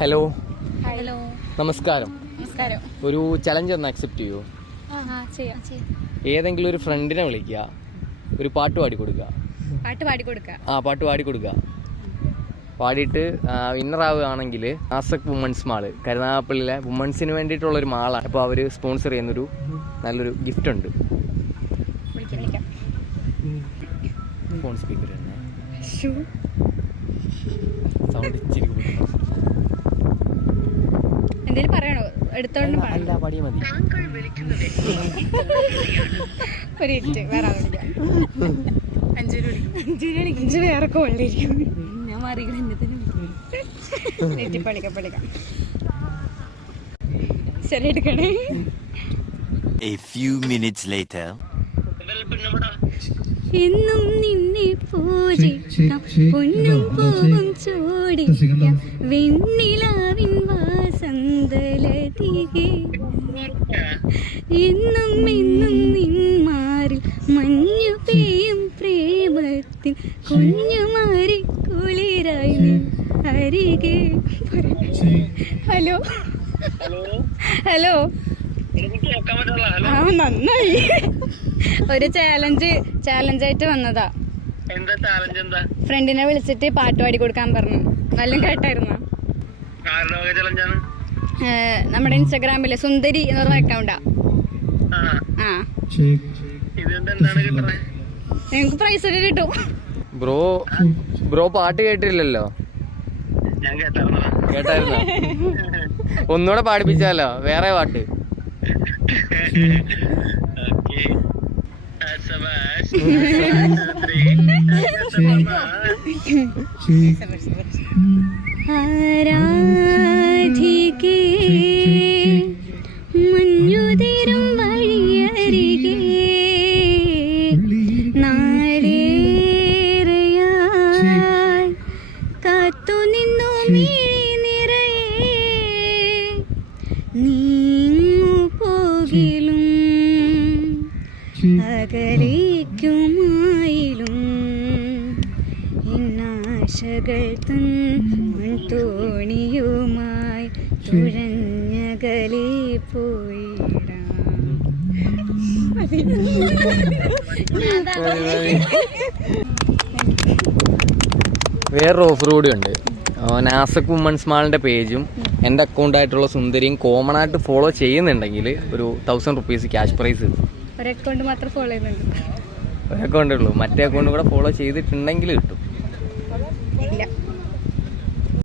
Hello. Hello. നമസ്കാരം. നമസ്കാരം. ഒരു ചലഞ്ച് ഒന്ന് അക്സെപ്റ്റ് ചെയ്യൂ. ഏതെങ്കിലും ഒരു ഫ്രണ്ടിനെ വിളിക്കുക, ഒരു പാട്ട് പാടിക്കൊടുക്കുക. പാട്ട് പാടിക്കൊടുക്കുക. പാടിയിട്ട് വിന്നറാവുകയാണെങ്കിൽ ആസക് വുമൻസ് മാള് കരുനാഗപ്പള്ളിയിലെ വുമൻസിന് വേണ്ടിയിട്ടുള്ളൊരു മാളാണ്. അപ്പോൾ അവർ സ്പോൺസർ ചെയ്യുന്നൊരു നല്ലൊരു ഗിഫ്റ്റ് ഉണ്ട്. ഫോൺ സ്പീക്കർ തന്നെ സൗണ്ട് ഇച്ചിരി എന്തേലും പറയണോ? എടുത്തോണ്ട് അല്ല, പാടിയാൽ മതി. ഒരു മിനിറ്റ്, വേറെ അഞ്ച് വേറെ കൊള്ളിരിക്കും. ഞാൻ പഠിക്കാം ശരി, എടുക്കണേ. A few minutes later. എന്നും നിന്നെ പൂജിക്കാം, പൊന്നും പൂവും ചോടിക്കാം, വെണ്ണിലാവിൻ വാസന്തലതികെ. എന്നും എന്നും നിന്മാറിൽ മഞ്ഞു പെയ്യും പ്രേമത്തിൻ കുഞ്ഞുമാരി കുളിരായി നിൻ അരികെ. Hello hello. ആ, നന്നായി. ഒരു ചാലഞ്ചായിട്ട് വന്നതാ. ഫ്രണ്ടിനെ വിളിച്ചിട്ട് പാട്ട് പാടി കൊടുക്കാൻ പറഞ്ഞു. വല്ലതും കേട്ടായിരുന്നോ? നമ്മുടെ ഇൻസ്റ്റാഗ്രാമില് സുന്ദരി എന്ന് പറഞ്ഞ അക്കൗണ്ടാ. ആ, നിങ്ങക്ക് പ്രൈസ് ഒക്കെ കിട്ടും. ബ്രോ പാട്ട് കേട്ടില്ലല്ലോ? കേട്ടായിരുന്നോ? ഒന്നുകൂടെ പാടിപ്പിച്ചാലോ? വേറെ പാട്ട്. ആരാധികേ മഞ്ഞുതിരും വഴിയരികെ നാളേറെയായി കാത്തുനിന്നു മിഴി നിറയെ നീങ്ങു പോകിലും അകലേക്കുമായിലും എന്നാശകൾ തൻ തോണിയുമായി തുഴഞ്ഞകലെ പോയിടാം. വേറൊരു ഓഫർ കൂടി ഉണ്ട്. നാസക് വുമൻസ് മാളിന്റെ പേജും എൻ്റെ അക്കൗണ്ടായിട്ടുള്ള സുന്ദരിയും കോമൺ ആയിട്ട് ഫോളോ ചെയ്യുന്നുണ്ടെങ്കിൽ ഒരു 1000 rupees ക്യാഷ് പ്രൈസ് കിട്ടും. ഒരു അക്കൗണ്ട് മാത്രം ഫോളോ ചെയ്യുന്നുണ്ട്. ഒരു അക്കൗണ്ടേ ഉള്ളൂ, മറ്റേ അക്കൗണ്ട് കൂടെ ഫോളോ ചെയ്തിട്ടുണ്ടെങ്കിൽ കിട്ടും.